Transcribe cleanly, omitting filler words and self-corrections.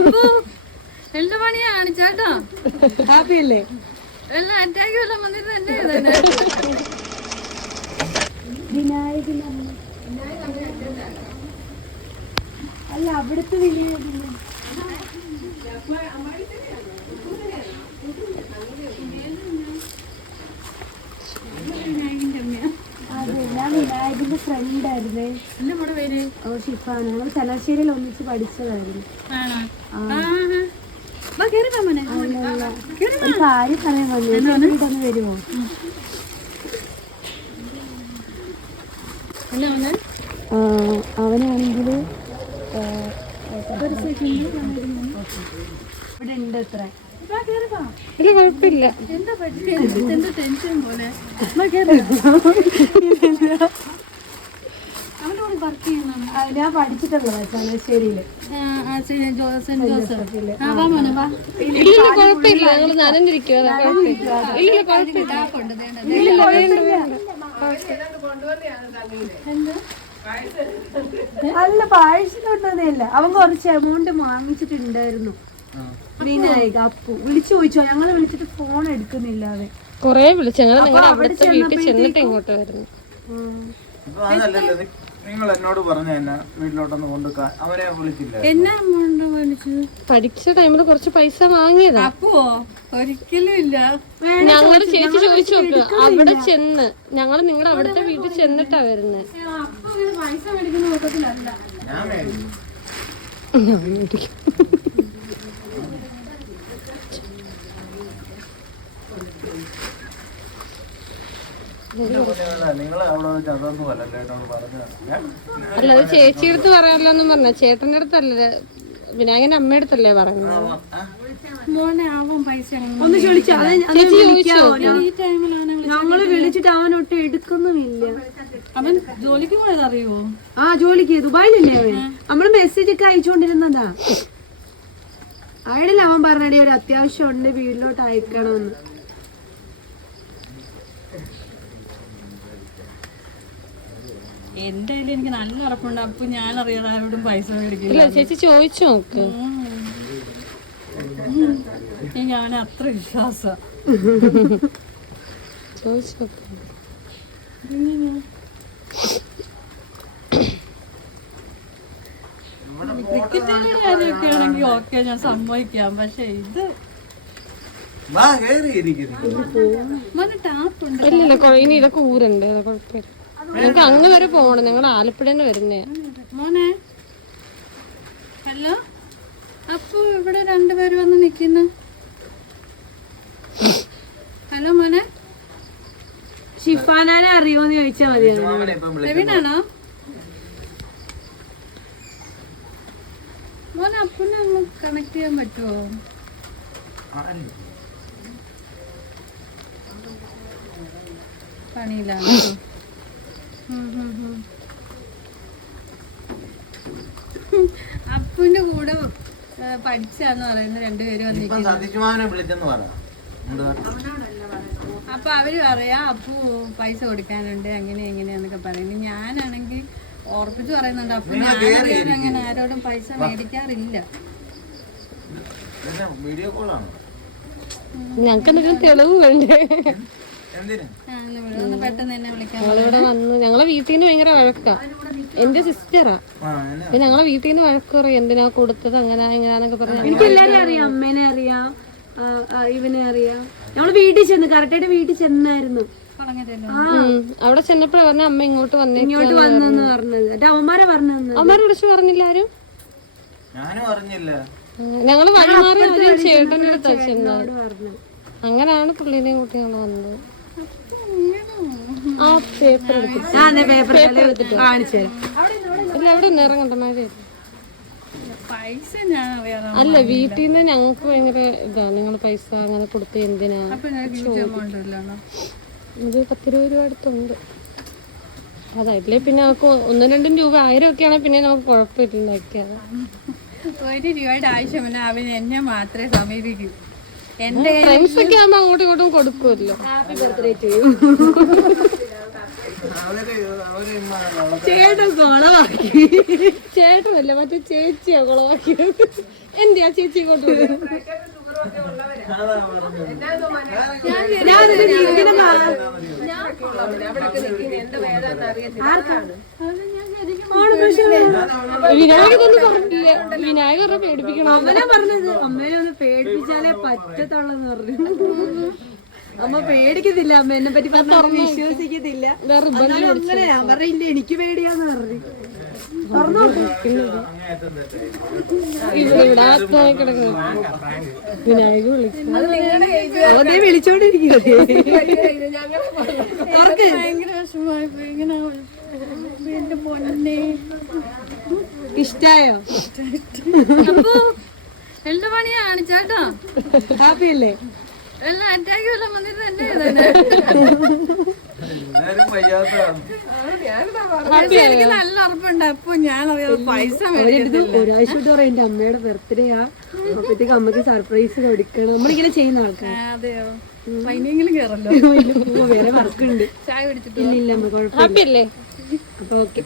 അപ്പൊ എന്ത് പണിയാ കാണിച്ചാട്ടോ? ഹാപ്പി അല്ലേ? എല്ലാം അറ്റാക്ക് വല്ലതും വന്നിട്ട് എന്നെ അല്ല അവിടുത്തെ വലിയ അതെ, ഞാൻ വിനായകന്റെ ഫ്രണ്ട് ആയിരുന്നേ. എന്റെ കൂടെ പേര് ഷിഫാന. ഞങ്ങൾ ചലശ്ശേരിയിൽ ഒന്നിച്ച് പഠിച്ചതായിരുന്നു. ഒരു കാര്യം പറയാൻ വന്നു, വരുമോ? അവനാണെങ്കിൽ ഇവിടെ ഉണ്ട് അത്ര. ഇല്ല കുഴപ്പമില്ല. എന്താ പറ്റിയ എന്താ ടെൻഷൻ പോലെ? അവന്റെ കൂടെ വർക്ക് ചെയ്യുന്നതാണ്. ഞാൻ പഠിച്ചിട്ടുള്ളതാ ചലശ്ശേരിയില്. Saint Joseph. ഇല്ല കുഴപ്പമില്ല, ഞങ്ങൾ നനഞ്ഞിരിക്കുക. ഇല്ല കുഴപ്പമില്ല. അല്ല പായസം കൊണ്ടുവന്നില്ല. അവൻ കുറച്ച് എമൗണ്ട് വാങ്ങിച്ചിട്ടുണ്ടായിരുന്നു. വിനായക അപ്പു വിളിച്ചു ചോദിച്ചോ, ഞങ്ങളെ വിളിച്ചിട്ട് ഫോൺ എടുക്കുന്നില്ല അവൻ. കൊറേ വിളിച്ചു. ഞങ്ങൾ നിങ്ങളുടെ അവിടുത്തെ വീട്ടിൽ ചെന്നിട്ട് ഇങ്ങോട്ട് വരുന്നു. നിങ്ങൾ എന്നോട് പറഞ്ഞ വീട്ടിലോട്ടൊന്ന് കൊണ്ടുവെക്കാൻ അവരെ വിളിച്ചില്ല. എന്നാ വിളിച്ചു? പഠിച്ച ടൈമിൽ കുറച്ച് പൈസ വാങ്ങിയതാ. അപ്പോ ഒരിക്കലും ഇല്ല. ഞങ്ങളുടെ ചേച്ചി ചോദിച്ചു നോക്കുക. അവിടെ ചെന്ന് ഞങ്ങൾ നിങ്ങളുടെ അവിടുത്തെ വീട്ടിൽ ചെന്നിട്ടാ വരുന്നത്. അപ്പൊ പൈസ മേടിക്കുന്ന കൂട്ടത്തിലല്ല. ഞാൻ മേടിക്കും. അല്ല അത് ചേച്ചി അടുത്ത് പറയാമല്ലോന്നും പറഞ്ഞ. ചേട്ടന്റെ അടുത്തല്ലേ, വിനായകന്റെ അമ്മയുടെ അടുത്തല്ലേ പറയുന്നത്. മോനെ അവൻ പൈസ ഒന്ന് ചോദിച്ചു. ഈ ടൈമിലാണ് ഞങ്ങള് വിളിച്ചിട്ട് അവനൊട്ട് എടുക്കുന്നുമില്ല. അവൻ ജോലിക്ക് പോയത് അറിയുവോ? ജോലിക്ക് ദുബായിലല്ലേ അവൻ. നമ്മള് മെസ്സേജ് ഒക്കെ അയച്ചുകൊണ്ടിരുന്നതാ. അയാളല്ലേ അവൻ പറഞ്ഞടി ഒരു അത്യാവശ്യം ഉണ്ട്, വീട്ടിലോട്ട് അയക്കണമെന്ന്. എന്റെ കയ്യിൽ എനിക്ക് നല്ല ഉറപ്പുണ്ട്. അപ്പൊ ഞാൻ അറിയാതെ ആരോടും പൈസ മേടിക്കില്ല. ഇല്ല ചേച്ചി ചോദിച്ചു നോക്ക്. ഞാൻ അത്ര വിശ്വാസം ചോദിച്ചു നോക്ക്. ക്രിക്കറ്റിന്റെ കാര്യമൊക്കെ ആണെങ്കിൽ ഓക്കെ, ഞാൻ സമ്മതിക്കാം. പക്ഷെ ഇത് ടാപ്പുണ്ട്. ഇല്ല ഇനി ഇതൊക്കെ ഊരുണ്ട്, കുഴപ്പമില്ല. ഞങ്ങൾക്ക് അങ്ങ് വരെ പോകണം. ഞങ്ങൾ ആലപ്പുഴ തന്നെ വരുന്നേ. മോനെ ഹലോ, അപ്പൊ ഇവിടെ രണ്ടുപേര് വന്ന് നിക്കുന്നു. ഹലോ മോനെ, ഷിഫാനാനെ അറിയോന്ന് ചോദിച്ചാ മതിയാണ്. രവീനാണോ മോനെ? അപ്പനെ ഒന്ന് കണക്ട് ചെയ്യാൻ പറ്റുമോ? പണിയിലാണ്. അപ്പുവിന്റെ കൂടെ പഠിച്ചാന്ന് പറയുന്ന രണ്ടുപേരും വന്നിരിക്കുന്നു. അപ്പൊ അവര് പറയാ അപ്പു പൈസ കൊടുക്കാനുണ്ട് അങ്ങനെ എങ്ങനെയാന്നൊക്കെ പറയുന്നത്. ഞാനാണെങ്കിൽ ഉറപ്പിച്ച് പറയുന്നുണ്ട്. അപ്പൊ ഞാൻ അങ്ങനെ ആരോടും പൈസ മേടിക്കാറില്ല. ഞങ്ങൾക്ക് എന്തെങ്കിലും തെളിവ് വേണ്ടേ? പെട്ടെന്ന് എന്നെ വിളിക്കാൻ. ഞങ്ങളിവിടെ വന്ന് ഞങ്ങളെ വീട്ടിൽ നിന്ന് ഭയങ്കര വഴക്കാ. എന്റെ സിസ്റ്ററാ. പിന്നെ ഞങ്ങളെ വീട്ടിൽ നിന്ന് വഴക്ക് പറയും, എന്തിനാ കൊടുത്തത് അങ്ങനെ എങ്ങനെയാന്നൊക്കെ പറഞ്ഞു. എനിക്ക് എല്ലാരും അറിയാം. അമ്മേനെ അറിയാം, ഇവനെ അറിയാം. ഞങ്ങള് വീട്ടിൽ ചെന്ന് കറക്റ്റായിട്ട് വീട്ടിൽ ചെന്നായിരുന്നു. അവിടെ ചെന്നപ്പോഴേ പറഞ്ഞ അമ്മ ഇങ്ങോട്ട് വന്നെന്ന് പറഞ്ഞത്. അവന്മാരെ പറഞ്ഞു. അവന്മാരെ വിളിച്ചു പറഞ്ഞില്ല ആരും. ഞങ്ങള് വഴിമാറി ആദ്യം ചേട്ടന്റെ അടുത്താ ചെന്നത്. അങ്ങനെയാണ് പുള്ളീനെയും കൂട്ടി ഞങ്ങൾ വന്നത്. ആ പേപ്പർ കാണിച്ചു ഇല്ല അവിടെ ഒന്ന് ഇറങ്ങണ്ട മഴ. അല്ല വീട്ടിൽ നിന്ന് ഞങ്ങൾക്ക് ഭയങ്കര ഇതാ, നിങ്ങൾ പൈസ അങ്ങനെ കൊടുത്ത് എന്തിനാ? ഇത് 10-20 രൂപ അടുത്തുണ്ട്. അതല്ലേ പിന്നെ നമുക്ക് 1-2 രൂപ 1000 ഒക്കെ ആണെങ്കിൽ പിന്നെ നമുക്ക് കുഴപ്പമില്ലാക്കിയത്. 1 രൂപയുടെ ആവശ്യമില്ല. അവൻ എന്നെ മാത്രമേ സമീപിക്കൂ. എന്റെ ഫ്രണ്ട്സ് ഒക്കെ ആകുമ്പോ അങ്ങോട്ടും ഇങ്ങോട്ടും കൊടുക്കുമല്ലോ. Happy birthday to you. ചേട്ടൻ കൊളവാക്കി. ചേട്ടനല്ലേ മറ്റേ ചേച്ചിയാ കൊളവാക്കിയത്. എന്തിയാ ചേച്ചി കൊണ്ട് വിനായക ഇതൊന്നും പറഞ്ഞില്ല. വിനായകരെ പേടിപ്പിക്കണം. അവനാ പറഞ്ഞത് അമ്മേനെ ഒന്ന് പേടിപ്പിച്ചാലേ പറ്റത്തുള്ളെന്ന് പറഞ്ഞു. അമ്മ പേടിക്കത്തില്ല, അമ്മ എന്നെ പറ്റി പറഞ്ഞ വിശ്വസിക്കത്തില്ല. അങ്ങനെ ഞാൻ പറഞ്ഞില്ല, എനിക്ക് പേടിയാന്ന് പറഞ്ഞു. ഇവിടെ ആത്മായി കിടക്കുന്നു. വിനായക വിളിച്ചു അവനെ വിളിച്ചോണ്ടിരിക്കുന്നത്. ഭയങ്കര വിഷമമായി പോയി. ഇങ്ങനെ എന്റെ പൊന്നെ ഇഷ്ടായോ? അപ്പൊ എന്റെ പണിയാ കാണിച്ചാട്ടോ. ഹാപ്പി അല്ലേ? എല്ലാം അറ്റാക്ക് വല്ലതും വന്നിട്ട് എന്നെ ചെയ്തേനെ. എനിക്ക് നല്ല ഉറപ്പുണ്ട്. അപ്പൊ ഞാൻ പൈസ ഒരാഴ്ച തൊട്ട് പറയാം എന്റെ അമ്മയുടെ ബർത്ത്ഡേ ആ, അപ്പഴത്തേക്ക് അമ്മക്ക് സർപ്രൈസ് കൊടുക്കണം. നമ്മളിങ്ങനെ ചെയ്യുന്ന ആൾക്കാർ. അതെയോ? പൈനെങ്കിലും കേറല്ലോ. വേറെ വർക്കുണ്ട്. ചായ പിടിച്ചിട്ട് ഇല്ല അമ്മ കുഴപ്പമില്ല. ഹാപ്പി അല്ലേ? അപ്പൊ ഓക്കെ.